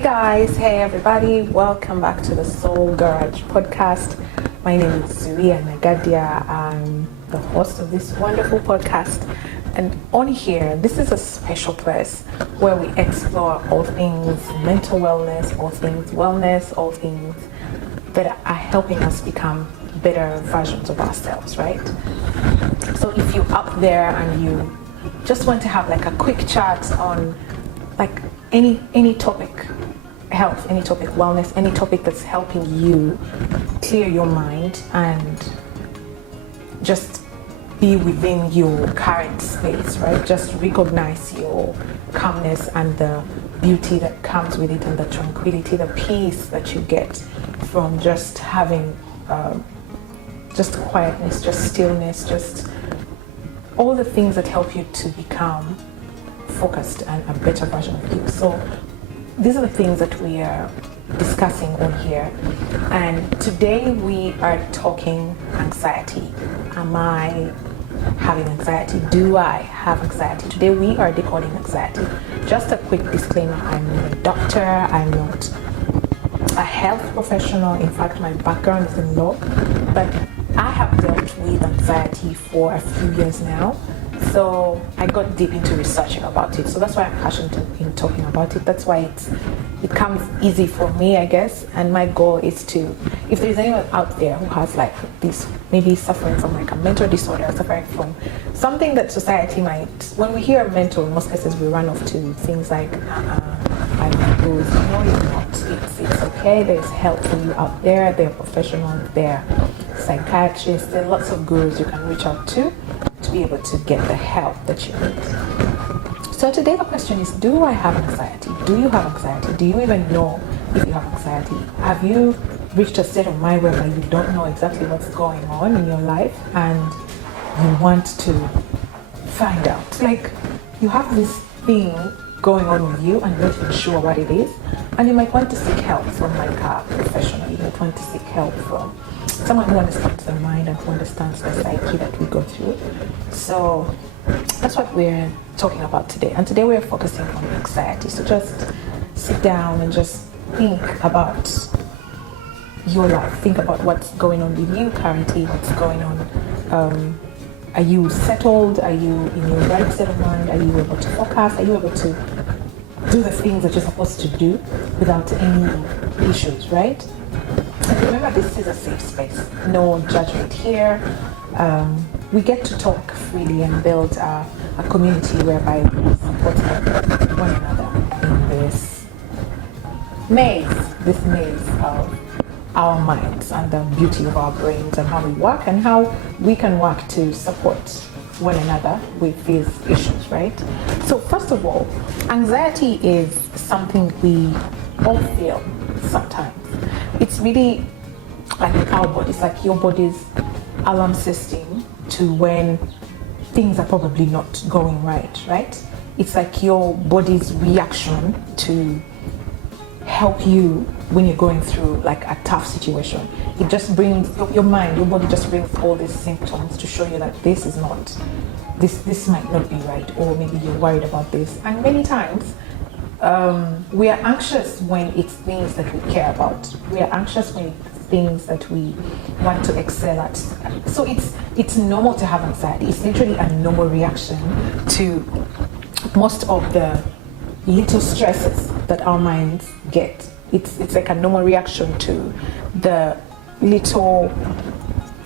Guys, hey everybody, welcome back to the Soul Garage podcast. My name is Zuria Nagadia. I'm the host of this wonderful podcast, and on here, this is a special place where we explore all things mental wellness, all things that are helping us become better versions of ourselves, right? So if you're out there and you just want to have like a quick chat on like any topic, health, any topic, wellness, any topic that's helping you clear your mind and just be within your current space, right? Just recognize your calmness and the beauty that comes with it, and the tranquility, the peace that you get from just having just quietness, just stillness, just all the things that help you to become focused and a better version of you. So these are the things that we are discussing on here, and today we are talking anxiety. Am I having anxiety? Do I have anxiety? Today we are decoding anxiety. Just a quick disclaimer, I'm not a doctor, I'm not a health professional. In fact, my background is in law, but I have dealt with anxiety for a few years now. So I got deep into researching about it. So that's why I'm passionate in talking about it. That's why it comes easy for me, I guess. And my goal is to, if there's anyone out there who has like this, maybe suffering from like a mental disorder, suffering from something that society might, when we hear mental, in most cases we run off to things like, I'm not good. No, you're not. It's okay. There's help for you out there. There are professionals, there are psychiatrists, there are lots of gurus you can reach out to be able to get the help that you need. So today the question is, do I have anxiety? Do you have anxiety? Do you even know if you have anxiety? Have you reached a state of mind whereby you don't know exactly what's going on in your life and you want to find out? Like, you have this thing going on with you and you're not even sure what it is, and you might want to seek help from like a professional. You might want to seek help from someone who understands the mind and who understands the psyche that we go through. So that's what we're talking about today. And today we're focusing on anxiety. So just sit down and just think about your life. Think about what's going on with you currently, what's going on. Are you settled? Are you in your right state of mind? Are you able to focus? Are you able to do the things that you're supposed to do without any issues, right? And remember, this is a safe space. No judgment here. We get to talk freely and build a community whereby we support one another in this maze of our minds and the beauty of our brains and how we work and how we can work to support one another with these issues, right? So first of all, anxiety is something we all feel sometimes. It's really like our body. It's like your body's alarm system to when things are probably not going right? It's like your body's reaction to help you when you're going through like a tough situation. It just brings your mind, your body just brings all these symptoms to show you that this might not be right, or maybe you're worried about this. And many times we are anxious when it's things that we care about. We are anxious when it's things that we want to excel at. So it's normal to have anxiety. It's literally a normal reaction to most of the little stresses that our minds get. It's like a normal reaction to the little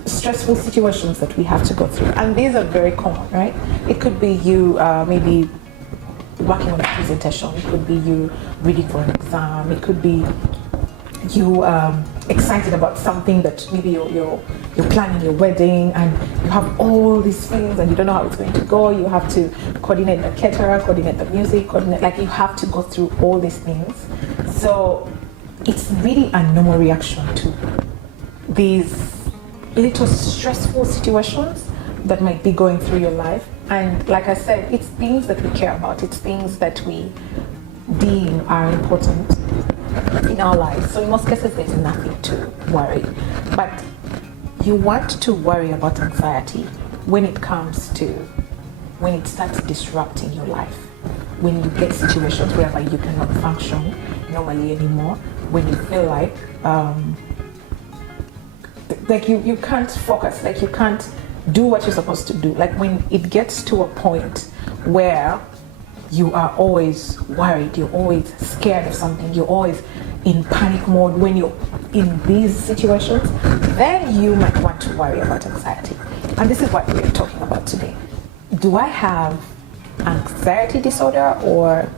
stressful situations that we have to go through. And these are very common, right? It could be you maybe working on a presentation. It could be you reading for an exam. It could be you excited about something that maybe you're planning your wedding and you have all these things and you don't know how it's going to go. You have to coordinate the caterer, coordinate the music, like you have to go through all these things. So it's really a normal reaction to these little stressful situations that might be going through your life. And like I said, it's things that we care about. It's things that we deem are important in our lives. So in most cases, there's nothing to worry. But you want to worry about anxiety when it starts disrupting your life. When you get situations whereby you cannot function normally anymore when you feel like you can't focus, like you can't do what you're supposed to do. Like when it gets to a point where you are always worried, you're always scared of something, you're always in panic mode when you're in these situations, then you might want to worry about anxiety. And this is what we're talking about today. Do I have anxiety disorder, or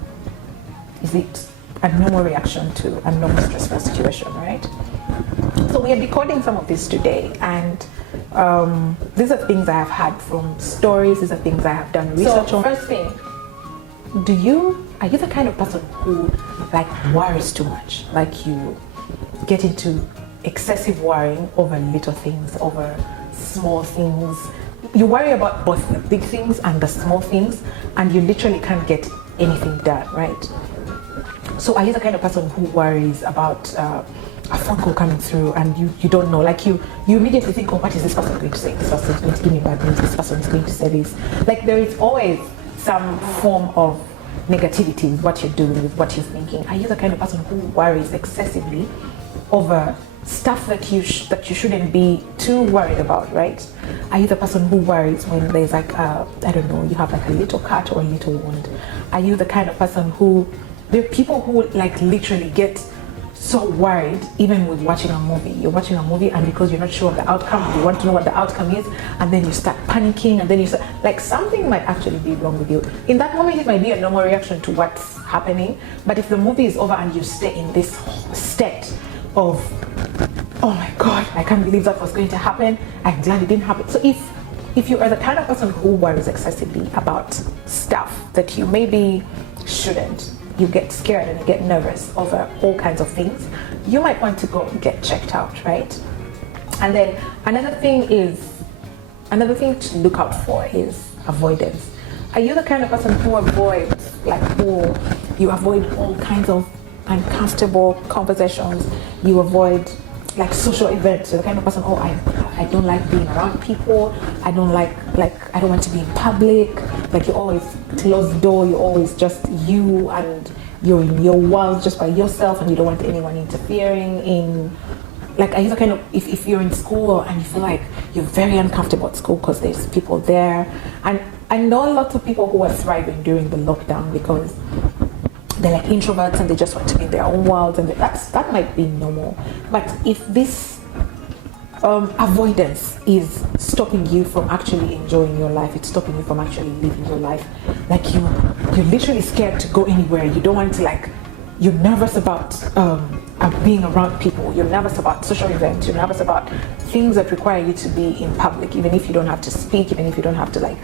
is it a normal reaction to a normal stressful situation, right? So we are decoding some of this today, and these are things I have had from stories, these are things I have done research on. First thing, are you the kind of person who like worries too much? Like you get into excessive worrying over little things, over small things. You worry about both the big things and the small things, and you literally can't get anything done, right? So are you the kind of person who worries about a phone call coming through and you don't know, like you immediately think, oh, what is this person going to say? This person is going to give me bad news, this person is going to say this. Like there is always some form of negativity with what you're doing, with what you're thinking. Are you the kind of person who worries excessively over stuff that you shouldn't be too worried about, right? Are you the person who worries when there's like I don't know, you have like a little cut or a little wound? Are you the kind of person who, there are people who like literally get so worried even with watching a movie. You're watching a movie, and because you're not sure of the outcome, you want to know what the outcome is, and then you start panicking, and then you start, like something might actually be wrong with you. In that moment it might be a normal reaction to what's happening, but if the movie is over and you stay in this state of, oh my god, I can't believe that was going to happen, I'm glad it didn't happen. So if you are the kind of person who worries excessively about stuff that you maybe shouldn't, you get scared and you get nervous over all kinds of things, you might want to go get checked out, right? And then another thing to look out for is avoidance. Are you the kind of person who avoids, you avoid all kinds of uncomfortable conversations? You avoid like social events. You're the kind of person, I don't like being around people. I don't I don't want to be in public. Like you're always closed door. You're always just you, and you're in your world just by yourself, and you don't want anyone interfering in. Like, are you the kind of, if you're in school and you feel like you're very uncomfortable at school because there's people there, and I know lots of people who are thriving during the lockdown because they're like introverts and they just want to be in their own world, and that might be normal. But if this avoidance is stopping you from actually enjoying your life, it's stopping you from actually living your life, like you're literally scared to go anywhere, you don't want to, you're nervous about being around people, you're nervous about social events, you're nervous about things that require you to be in public, even if you don't have to speak, even if you don't have to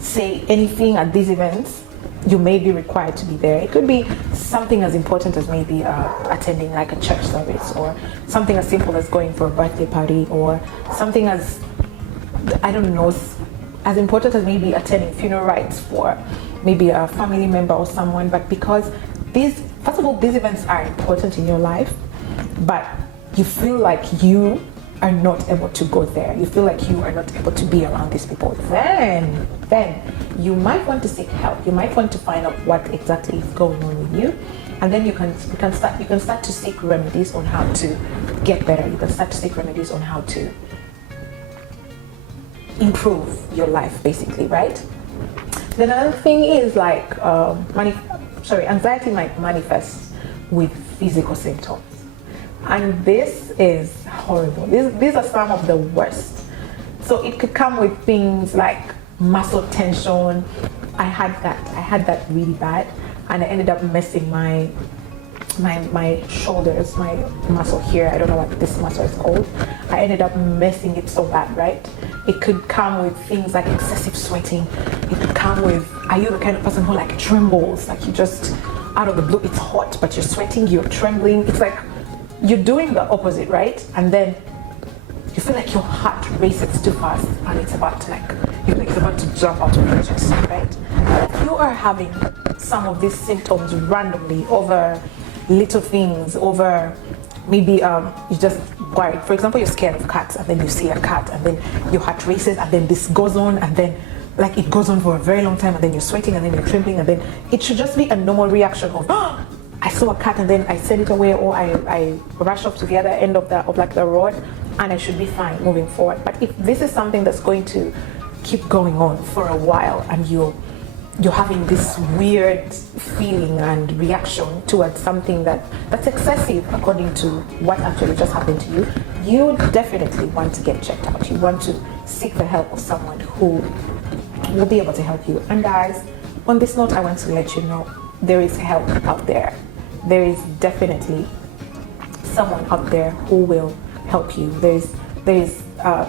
say anything at these events, you may be required to be there. It could be something as important as maybe attending like a church service, or something as simple as going for a birthday party, or something as, I don't know, as important as maybe attending funeral rites for maybe a family member or someone. But because first of all, these events are important in your life, but you feel like you are not able to go there, you feel like you are not able to be around these people, then you might want to seek help. You might want to find out what exactly is going on with you, and then you can start to seek remedies on how to get better. You can start to seek remedies on how to improve your life, basically, right? Then another thing is anxiety might manifest with physical symptoms. And this is horrible. These are some of the worst. So it could come with things like muscle tension. I had that really bad, and I ended up messing my shoulders, my muscle here. I don't know what this muscle is called. I ended up messing it so bad, right? It could come with things like excessive sweating. It could come with, are you the kind of person who trembles? Like you just, out of the blue, it's hot, but you're sweating, you're trembling. It's like you're doing the opposite, right? And then you feel like your heart races too fast, and it's about to you feel like it's about to jump out of your chest, right? If you are having some of these symptoms randomly over little things, over maybe you just worried. For example, you're scared of cats, and then you see a cat, and then your heart races, and then this goes on, and then it goes on for a very long time, and then you're sweating, and then you're trembling, and then it should just be a normal reaction of, I saw a cat and then I sent it away, or I rush off to the other end of the road, and I should be fine moving forward. But if this is something that's going to keep going on for a while, and you're having this weird feeling and reaction towards something that's excessive according to what actually just happened to you, you definitely want to get checked out. You want to seek the help of someone who will be able to help you. And guys, on this note, I want to let you know there is help out there. There is definitely someone out there who will help you. There is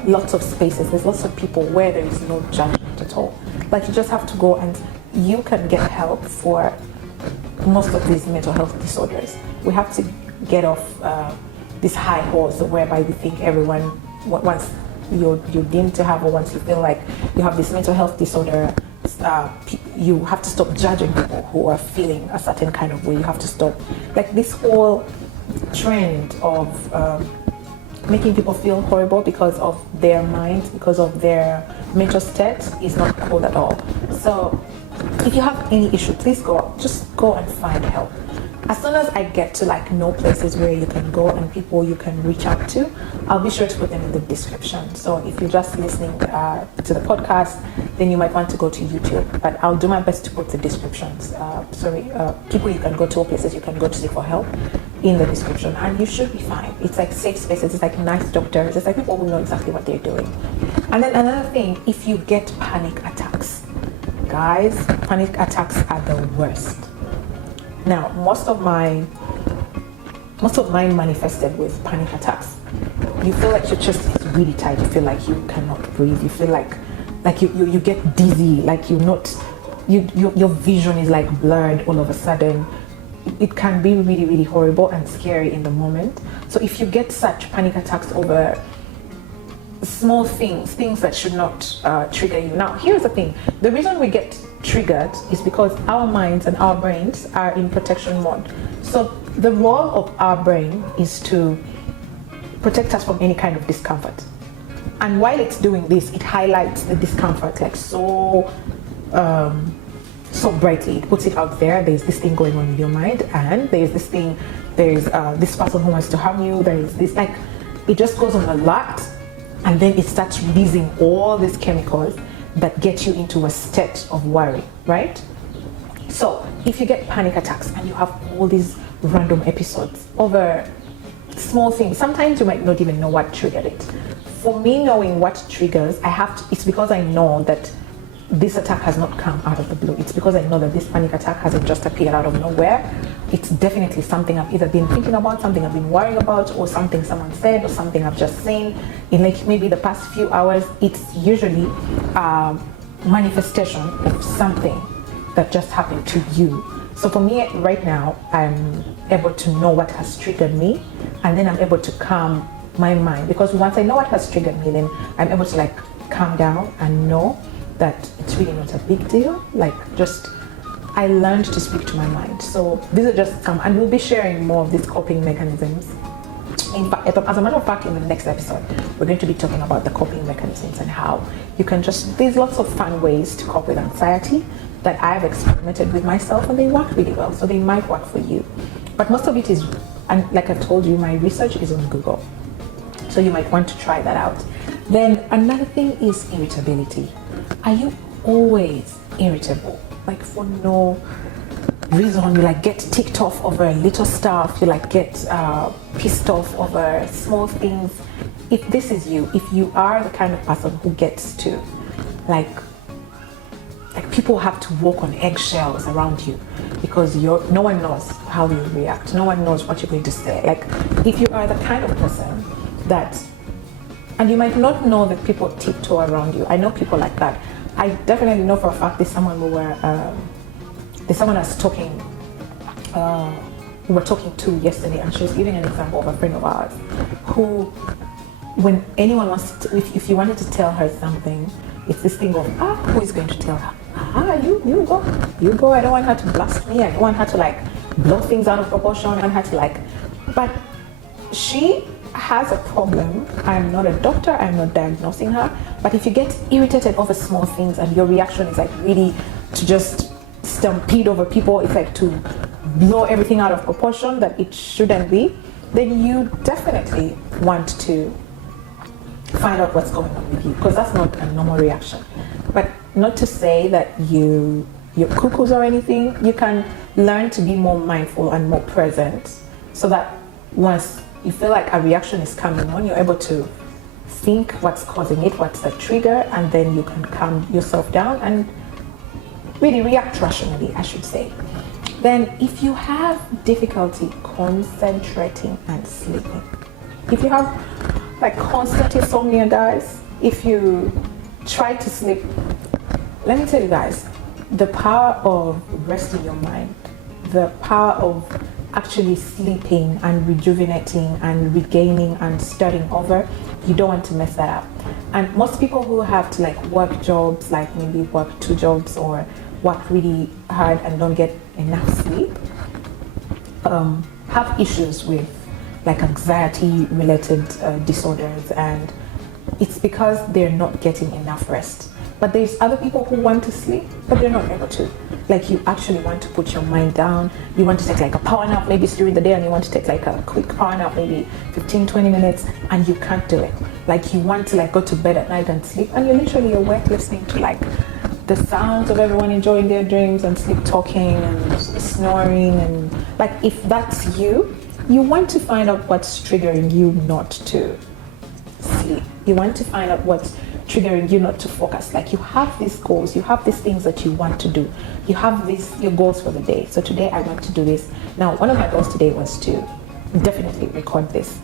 lots of spaces. There's lots of people where there is no judgment at all. Like, you just have to go, and you can get help for most of these mental health disorders. We have to get off this high horse whereby we think everyone, once you're deemed to have, or once you feel like you have this mental health disorder, you have to stop judging people who are feeling a certain kind of way. You have to stop, like, this whole trend of making people feel horrible because of their mind, because of their mental state, is not cool at all. So if you have any issue, please just go and find help. As soon as I get to know places where you can go and people you can reach out to, I'll be sure to put them in the description. So if you're just listening to the podcast, then you might want to go to YouTube, but I'll do my best to put the descriptions, people you can go to, or places you can go to seek for help, in the description, and you should be fine. It's like safe spaces, it's like nice doctors, it's like people who know exactly what they're doing. And then another thing, if you get panic attacks, guys, panic attacks are the worst. Now, most of mine manifested with panic attacks. You feel like your chest is really tight, you feel like you cannot breathe, you feel like you get dizzy, like your vision is like blurred all of a sudden. It can be really, really horrible and scary in the moment. So if you get such panic attacks over small things that should not trigger you. Now, here's the thing. The reason we get triggered is because our minds and our brains are in protection mode. So the role of our brain is to protect us from any kind of discomfort. And while it's doing this, it highlights the discomfort like so brightly. It puts it out there. There's this thing going on in your mind, and there's this thing, there's this person who wants to harm you, there is this, like, it just goes on a lot, and then it starts releasing all these chemicals that get you into a state of worry, right? So if you get panic attacks and you have all these random episodes over small things, sometimes you might not even know what triggered it. For me, knowing what triggers, it's because I know that this attack has not come out of the blue. It's because I know that this panic attack hasn't just appeared out of nowhere. It's definitely something I've either been thinking about, something I've been worrying about, or something someone said, or something I've just seen in like maybe the past few hours. It's usually a manifestation of something that just happened to you. So for me right now, I'm able to know what has triggered me, and then I'm able to calm my mind, because once I know what has triggered me, then I'm able to like calm down and know that it's really not a big deal. Like, just I learned to speak to my mind. So these are just some, and we'll be sharing more of these coping mechanisms. In fact, as a matter of fact, in the next episode, we're going to be talking about the coping mechanisms and how you can there's lots of fun ways to cope with anxiety that I've experimented with myself, and they work really well. So they might work for you. But most of it is, and like I told you, my research is on Google. So you might want to try that out. Then another thing is irritability. Are you always irritable? Like, for no reason, you like get ticked off over little stuff, you like get pissed off over small things. If this is you, if you are the kind of person who gets to like people have to walk on eggshells around you because no one knows how you react, no one knows what you're going to say. Like, if you are the kind of person that, and you might not know that people tiptoe around you. I know people like that. I definitely know for a fact there's someone I was talking, we were talking to yesterday, and she was giving an example of a friend of ours who, when anyone wants to, if you wanted to tell her something, it's this thing of, who is going to tell her? You go. I don't want her to blast me. I don't want her to like blow things out of proportion. I want her to like, but she has a problem. I'm not a doctor, I'm not diagnosing her, but if you get irritated over small things and your reaction is like really to just stampede over people, it's like to blow everything out of proportion that it shouldn't be, then you definitely want to find out what's going on with you, because that's not a normal reaction. But not to say that you're cuckoos or anything. You can learn to be more mindful and more present, so that once you feel like a reaction is coming on, you're able to think what's causing it, what's the trigger, and then you can calm yourself down and really react rationally, I should say. Then if you have difficulty concentrating and sleeping, if you have like constant insomnia, guys, if you try to sleep, let me tell you guys, the power of resting your mind, the power of actually sleeping and rejuvenating and regaining and starting over, you don't want to mess that up. And most people who have to like work jobs, like maybe work 2 jobs or work really hard and don't get enough sleep, have issues with like anxiety related disorders, and it's because they're not getting enough rest. But there's other people who want to sleep, but they're not able to. Like, you actually want to put your mind down. You want to take like a power nap, maybe it's during the day, and you want to take like a quick power nap, maybe 15-20 minutes, and you can't do it. Like, you want to like go to bed at night and sleep, and you're literally awake listening to like the sounds of everyone enjoying their dreams and sleep talking and snoring. And like, if that's you, you want to find out what's triggering you not to sleep. You want to find out what's triggering you not to focus. Like, you have these goals, you have these things that you want to do, you have your goals for the day. So today I want to do this. Now, one of my goals today was to definitely record this.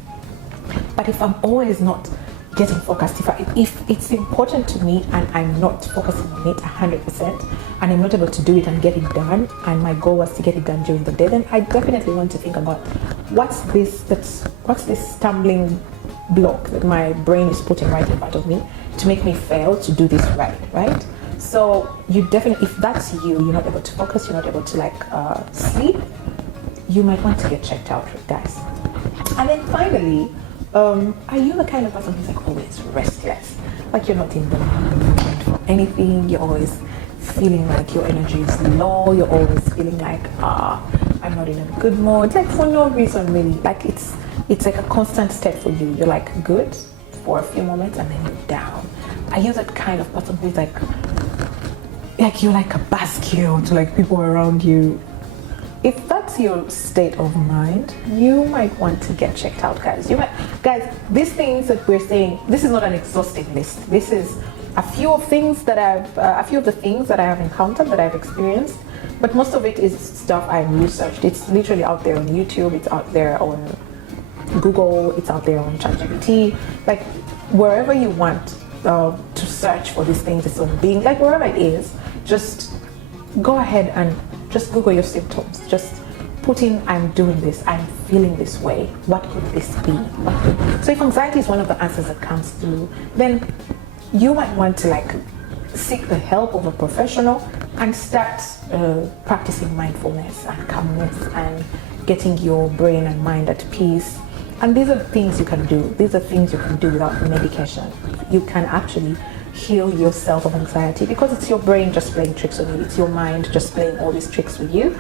But if I'm always not getting focused, if it's important to me and I'm not focusing on it 100%, and I'm not able to do it and get it done, and my goal was to get it done during the day, then I definitely want to think about what's this stumbling block that my brain is putting right in front of me to make me fail to do this right? So you definitely, if that's you're not able to focus, you're not able to like sleep, you might want to get checked out, guys. And then finally, are you the kind of person who's like always restless? Like, you're not in the mood for anything, you're always feeling like your energy is low, you're always feeling like, I'm not in a good mood, like for no reason really. Like, it's like a constant step for you. You're like good for a few moments and then you're down. Are you that kind of person who's like you're like a buzzkill to like people around you? If that's your state of mind, you might want to get checked out, guys. These things that we're saying, this is not an exhaustive list. This is a few of the things that I have encountered, that I've experienced, but most of it is stuff I've researched. It's literally out there on YouTube, it's out there on Google, it's out there on ChatGPT, like wherever you want to search for these things, it's on Bing, like wherever it is, just go ahead and just Google your symptoms. Just put in, I'm doing this, I'm feeling this way. What could this be? So if anxiety is one of the answers that comes through, then you might want to like seek the help of a professional and start practicing mindfulness and calmness and getting your brain and mind at peace. And these are things you can do. These are things you can do without medication. You can actually heal yourself of anxiety, because it's your brain just playing tricks on you. It's your mind just playing all these tricks with you.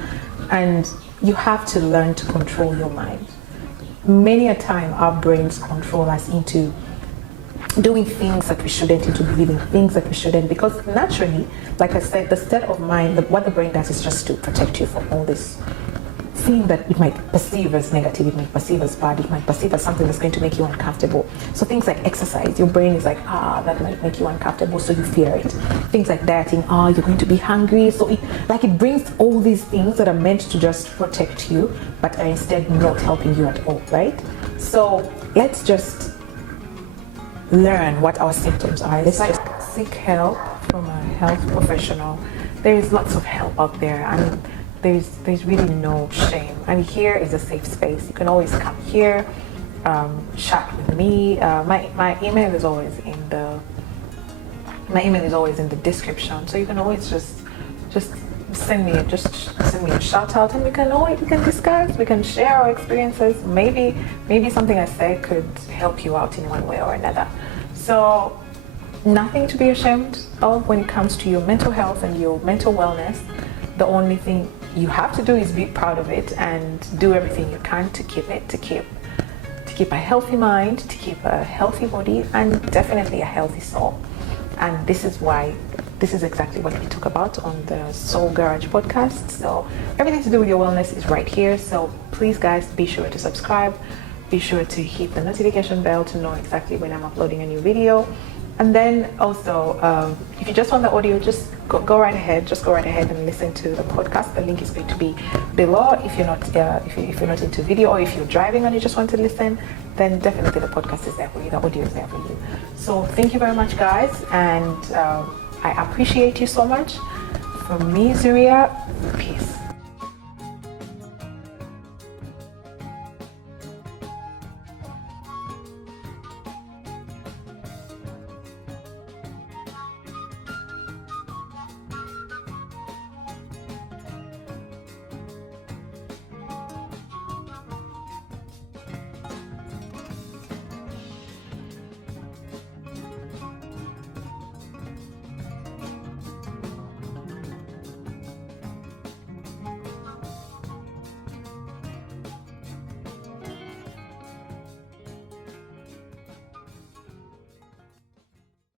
And you have to learn to control your mind. Many a time our brains control us into doing things that we shouldn't, into believing things that we shouldn't, because naturally, like I said, the state of mind, what the brain does is just to protect you from all this thing that it might perceive as negative, it might perceive as bad, it might perceive as something that's going to make you uncomfortable. So things like exercise, your brain is like, that might make you uncomfortable, so you fear it. Things like dieting, you're going to be hungry, so it brings all these things that are meant to just protect you, but are instead not helping you at all, right? So let's just learn what our symptoms are. Let's just seek help from a health professional. There is lots of help out there, and there's really no shame. And here is a safe space. You can always come here, chat with me. My email is always in the description. So you can always just send me a shout out, and we can discuss, we can share our experiences. Maybe something I say could help you out in one way or another. So nothing to be ashamed of when it comes to your mental health and your mental wellness. The only thing you have to do is be proud of it and do everything you can to keep it, to keep a healthy mind, to keep a healthy body, and definitely a healthy soul. And this is exactly what we talk about on the Soul Garage podcast. So everything to do with your wellness is right here. So please guys, be sure to subscribe, be sure to hit the notification bell to know exactly when I'm uploading a new video. And then also, if you just want the audio, just go right ahead. Just go right ahead and listen to the podcast. The link is going to be below. If you're not if you're not into video, or if you're driving and you just want to listen, then definitely the podcast is there for you. The audio is there for you. So thank you very much, guys, and I appreciate you so much. From me, Zuria, peace.